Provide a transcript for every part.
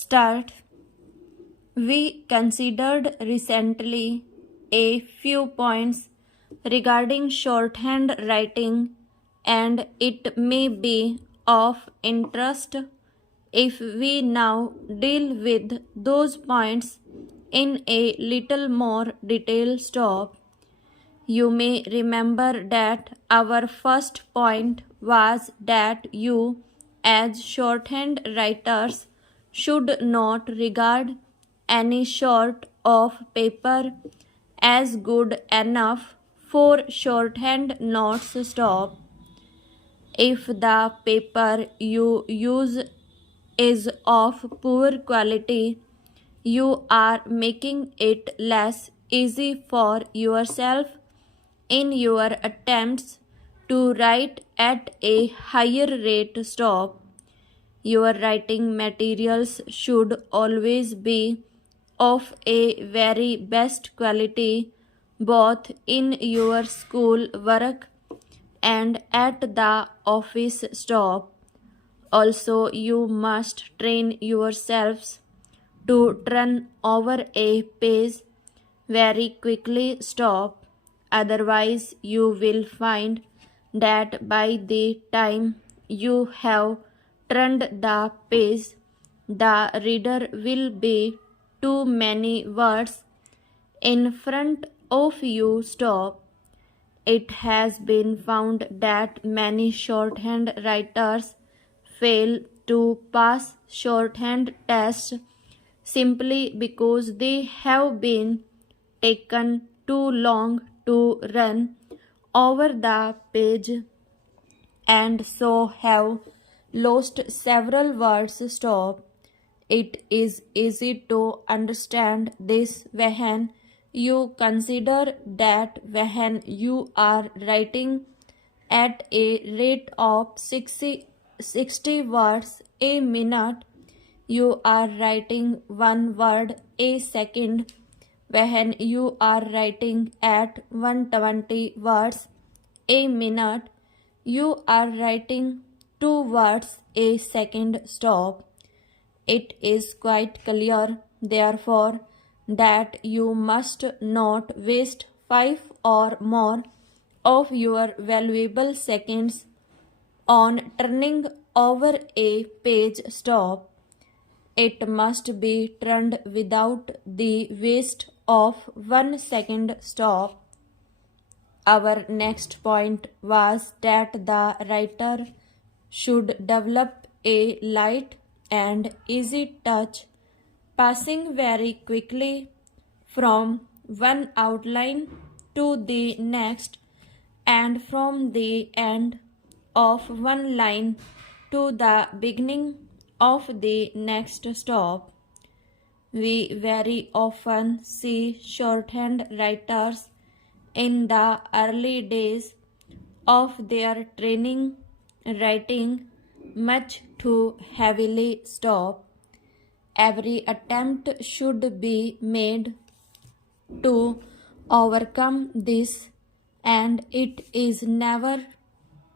Start. We considered recently a few points regarding shorthand writing, and it may be of interest if we now deal with those points in a little more detail. Stop. You may remember that our first point was that you, as shorthand writers, should not regard any sort of paper as good enough for shorthand notes. Stop. If the paper you use is of poor quality, you are making it less easy for yourself in your attempts to write at a higher rate. Stop. Your writing materials should always be of a very best quality, both in your school work and at the office. Stop. Also, you must train yourselves to turn over a page very quickly. Stop. Otherwise, you will find that by the time you have turned the page, the reader will be too many words in front of you. Stop. It has been found that many shorthand writers fail to pass shorthand tests simply because they have been taken too long to run over the page and so have lost several words. Stop. It is easy to understand this when you consider that when you are writing at a rate of 60 words a minute, you are writing one word a second. When you are writing at 120 words a minute, you are writing 2 words a second. Stop. It is quite clear, therefore, that you must not waste 5 or more of your valuable seconds on turning over a page. Stop. It must be turned without the waste of 1 second. Stop. Our next point was that the writer should develop a light and easy touch, passing very quickly from one outline to the next and from the end of one line to the beginning of the next. Stop. We very often see shorthand writers in the early days of their training writing much too heavily. Stop. Every attempt should be made to overcome this, and it is never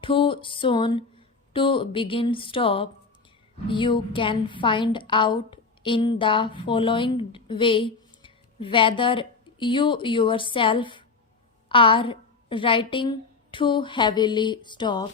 too soon to begin. Stop. You can find out in the following way whether you yourself are writing too heavily. Stop.